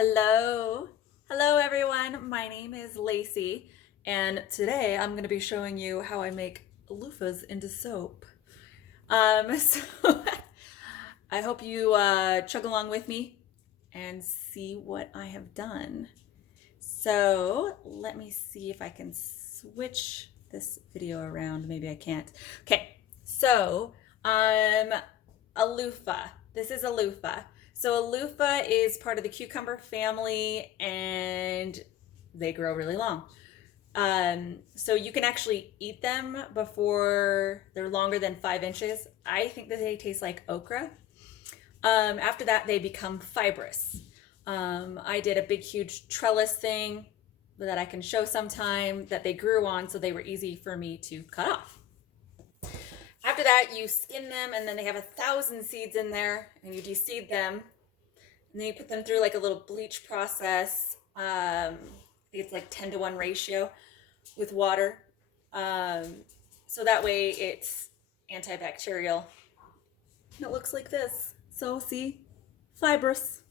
Hello. Hello everyone. My name is Lacey and today I'm going to be showing you how I make loofahs into soap. So I hope you chug along with me and see what I have done. So let me see if I can switch this video around. Maybe I can't. Okay, so a loofah. This is a loofah. So a loofah is part of the cucumber family and they grow really long. So you can actually eat them before they're longer than 5 inches. I think that they taste like okra. After that, they become fibrous. I did a big, huge trellis thing that I can show sometime that they grew on, so they were easy for me to cut off. After that, you skin them, and then they have 1,000 seeds in there, and you de-seed them, and then you put them through like a little bleach process. I think it's like 10-to-1 ratio with water. So that way it's antibacterial. And it looks like this. So see, fibrous.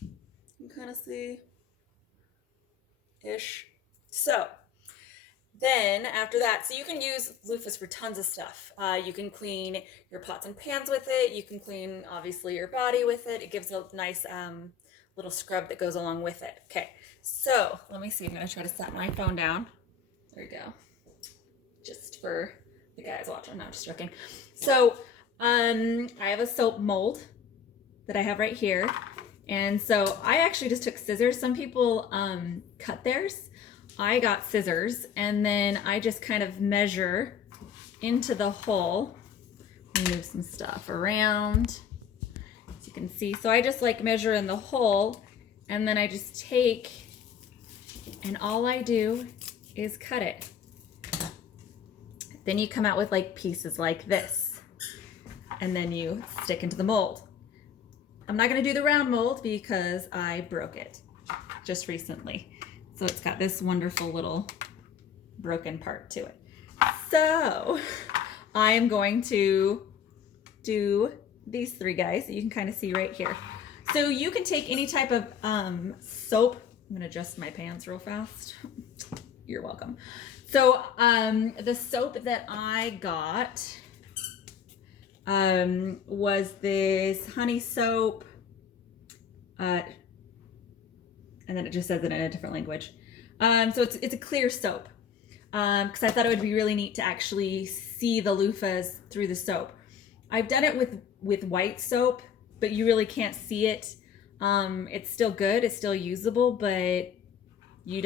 You can kind of see ish. So then after that, so you can use loofahs for tons of stuff. You can clean your pots and pans with it. You can clean obviously your body with it. It gives a nice little scrub that goes along with it. Okay, so let me see. I'm gonna try to set my phone down. There you go. Just for the guys watching. No, I'm just joking. So I have a soap mold that I have right here. And so I actually just took scissors. Some people cut theirs. I got scissors and then I just kind of measure into the hole. Move some stuff around as you can see. So I just like measure in the hole and then I just take and all I do is cut it. Then you come out with like pieces like this and then you stick into the mold. I'm not gonna do the round mold because I broke it just recently. So it's got this wonderful little broken part to it. So I am going to do these three guys that you can kind of see right here. So you can take any type of soap. I'm gonna adjust my pants real fast. You're welcome. So the soap that I got was this honey soap, and then it just says it in a different language. So it's a clear soap, because I thought it would be really neat to actually see the loofahs through the soap. I've done it with white soap, but you really can't see it. It's still good, it's still usable, but you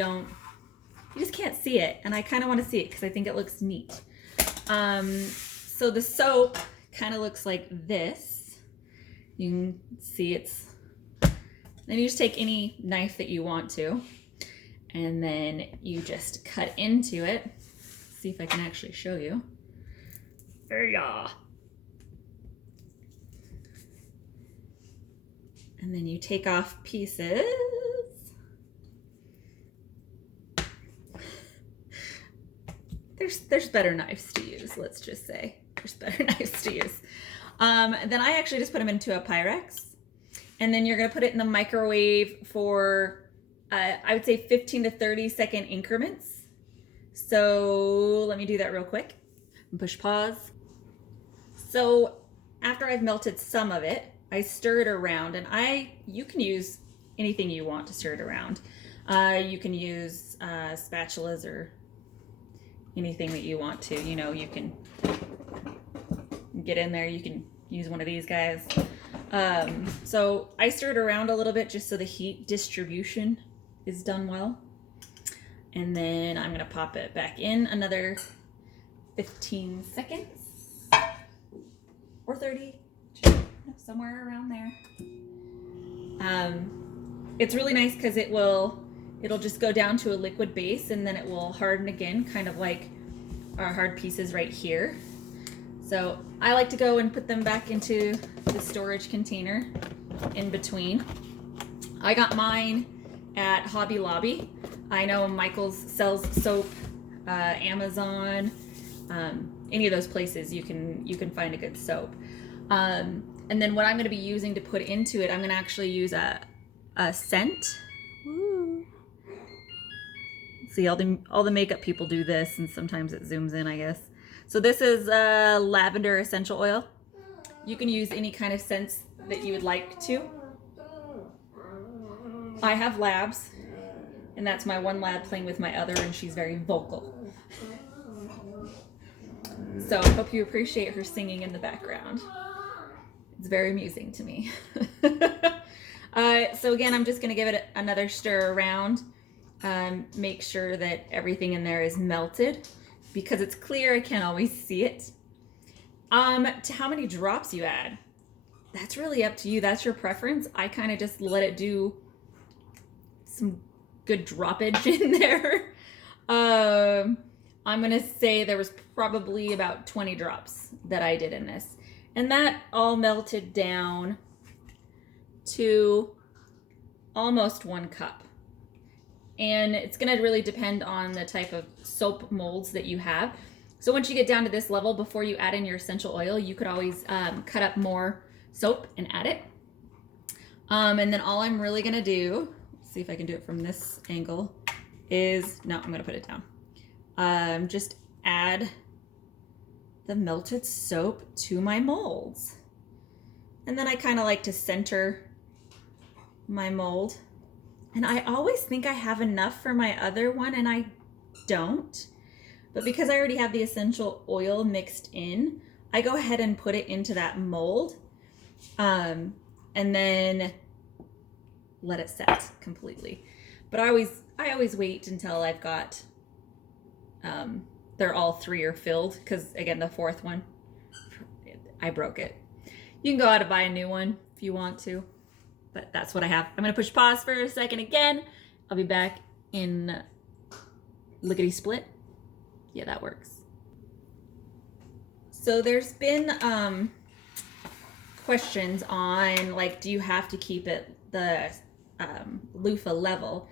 just can't see it, and I kind of want to see it because I think it looks neat. So the soap kind of looks like this. You can see then you just take any knife that you want to, and then you just cut into it. See if I can actually show you. There ya. And then you take off pieces. There's better knives to use, let's just say. There's better knives to use. Then I actually just put them into a Pyrex. And then you're gonna put it in the microwave for, I would say 15 to 30 second increments. So let me do that real quick. Push pause. So after I've melted some of it, I stir it around, and you can use anything you want to stir it around. You can use spatulas or anything that you want to. You know, you can get in there, you can use one of these guys. So I stir it around a little bit just so the heat distribution is done well. And then I'm gonna pop it back in another 15 seconds or 30, somewhere around there. It's really nice because it'll just go down to a liquid base and then it will harden again, kind of like our hard pieces right here. So I like to go and put them back into the storage container in between. I got mine at Hobby Lobby. I know Michael's sells soap, Amazon, any of those places you can find a good soap. And then what I'm going to be using to put into it, I'm going to actually use a scent. Woo. See, all the makeup people do this, and sometimes it zooms in, I guess. So this is lavender essential oil. You can use any kind of scents that you would like to. I have labs, and that's my one lab playing with my other, and she's very vocal. So I hope you appreciate her singing in the background. It's very amusing to me. So again, I'm just gonna give it another stir around. Make sure that everything in there is melted. Because it's clear, I can't always see it. To how many drops you add, that's really up to you. That's your preference. I kind of just let it do some good droppage in there. I'm gonna say there was probably about 20 drops that I did in this. And that all melted down to almost 1 cup. And it's gonna really depend on the type of soap molds that you have. So once you get down to this level, before you add in your essential oil, you could always cut up more soap and add it. And then all I'm really gonna do, let's see if I can do it from this angle, is, no, I'm gonna put it down. Just add the melted soap to my molds. And then I kind of like to center my mold. And I always think I have enough for my other one, and I don't. But because I already have the essential oil mixed in, I go ahead and put it into that mold, and then let it set completely. But I always wait until I've got, they're all 3 are filled, because again, the 4th one, I broke it. You can go out and buy a new one if you want to. But that's what I have. I'm gonna push pause for a second again. I'll be back in lickety split. Yeah, that works. So there's been questions on, like, do you have to keep it the loofah level?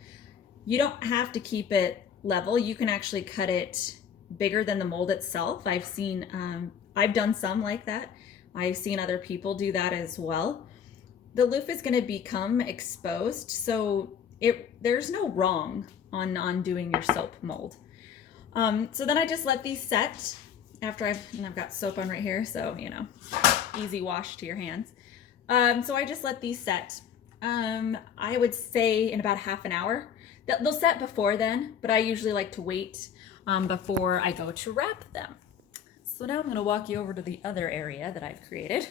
You don't have to keep it level. You can actually cut it bigger than the mold itself. I've seen, I've done some like that. I've seen other people do that as well. The loofah is going to become exposed, so there's no wrong on doing your soap mold. So then I just let these set after I've got soap on right here, so you know, easy wash to your hands. So I just let these set. I would say in about half an hour. They'll set before then, but I usually like to wait before I go to wrap them. So now I'm going to walk you over to the other area that I've created.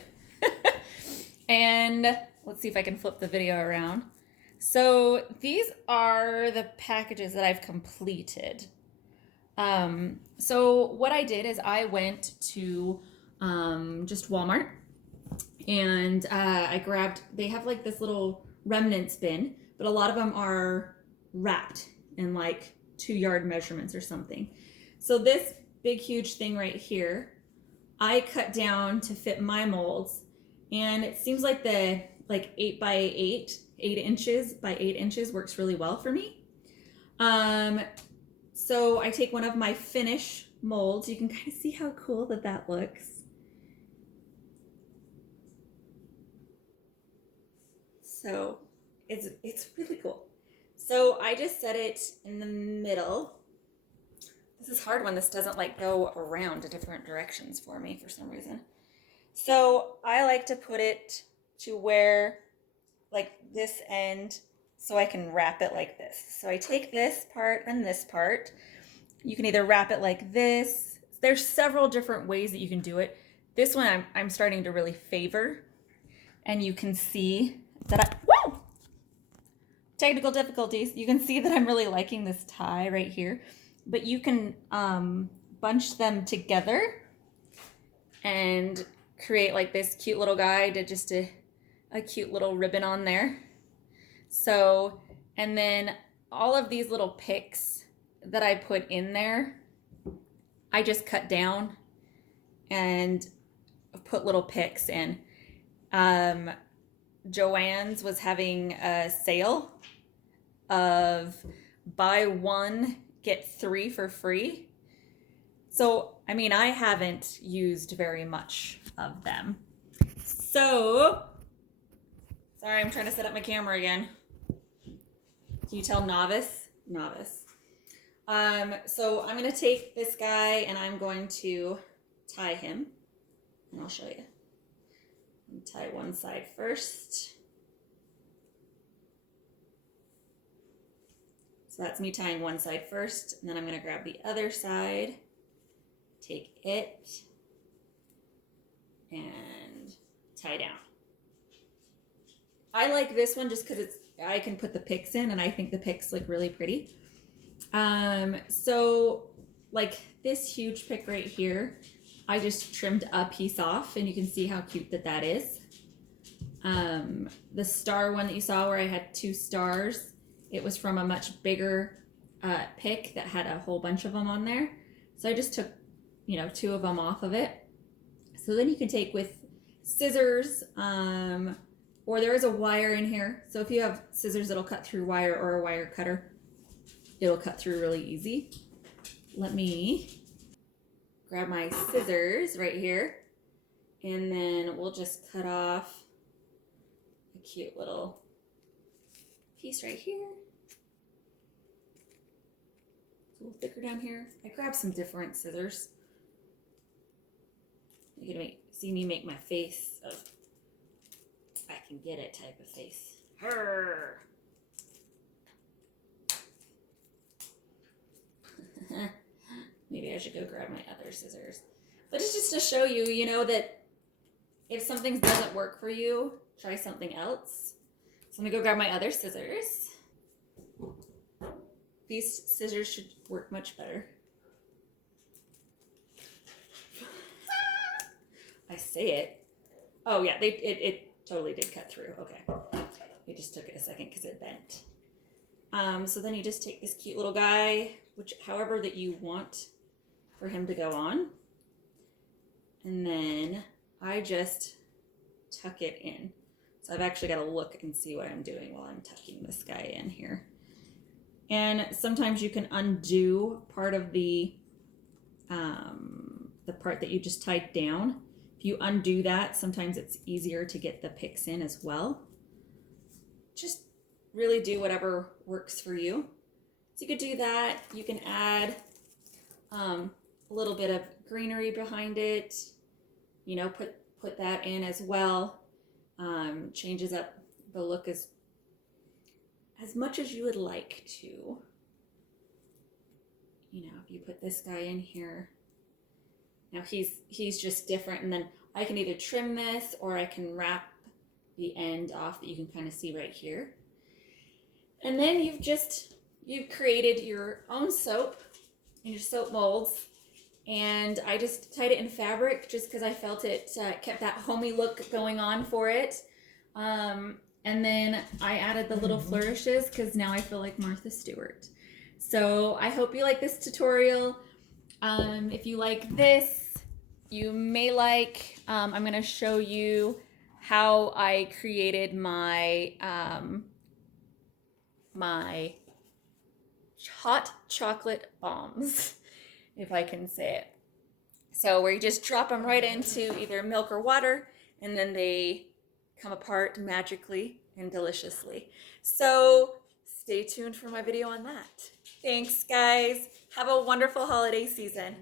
And let's see if I can flip the video around. So these are the packages that I've completed. So what I did is I went to just Walmart, and I grabbed, they have like this little remnants bin, but a lot of them are wrapped in like 2-yard measurements or something. So this big huge thing right here, I cut down to fit my molds, and it seems like the 8 inches by 8 inches works really well for me. So I take one of my finish molds. You can kind of see how cool that looks. So it's really cool. So I just set it in the middle. This is hard when this doesn't like go around to different directions for me for some reason. So I like to put it to where, like this end, so I can wrap it like this. So I take this part and this part. You can either wrap it like this. There's several different ways that you can do it. This one I'm starting to really favor, and you can see that whoa! Technical difficulties. You can see that I'm really liking this tie right here, but you can bunch them together and create like this cute little guy to just a cute little ribbon on there. So, and then all of these little picks that I put in there, I just cut down and put little picks in. Joann's was having a sale of buy one, get 3 for free. So, I mean, I haven't used very much of them. So, sorry, I'm trying to set up my camera again. Can you tell novice? Novice. So I'm going to take this guy and I'm going to tie him. And I'll show you. Tie one side first. So that's me tying one side first, and then I'm going to grab the other side, take it, and tie down. I like this one just because I can put the picks in, and I think the picks look really pretty. So like this huge pick right here, I just trimmed a piece off, and you can see how cute that is. The star one that you saw where I had 2 stars, it was from a much bigger pick that had a whole bunch of them on there. So I just took, 2 of them off of it. So then you can take with scissors, or there is a wire in here. So if you have scissors that'll cut through wire or a wire cutter, it'll cut through really easy. Let me grab my scissors right here, and then we'll just cut off a cute little piece right here. It's a little thicker down here. I grabbed some different scissors. You're gonna see me make my face of I can get it type of face. Her. Maybe I should go grab my other scissors. But it's just to show you, that if something doesn't work for you, try something else. So I'm gonna go grab my other scissors. These scissors should work much better. I say it. Oh yeah, it totally did cut through. Okay. It just took it a second because it bent. So then you just take this cute little guy, however that you want for him to go on. And then I just tuck it in. So I've actually got to look and see what I'm doing while I'm tucking this guy in here. And sometimes you can undo part of the part that you just tied down. If you undo that, sometimes it's easier to get the picks in as well. Just really do whatever works for you. So you could do that. You can add a little bit of greenery behind it. Put that in as well. Changes up the look as much as you would like to. If you put this guy in here, now he's just different, and then I can either trim this or I can wrap the end off that you can kind of see right here. And then you've created your own soap in your soap molds. And I just tied it in fabric just because I felt it kept that homey look going on for it. And then I added the little flourishes because now I feel like Martha Stewart. So I hope you like this tutorial. If you like this, you may like, I'm going to show you how I created my, my hot chocolate bombs, if I can say it. So where you just drop them right into either milk or water, and then they come apart magically and deliciously. So stay tuned for my video on that. Thanks, guys. Have a wonderful holiday season.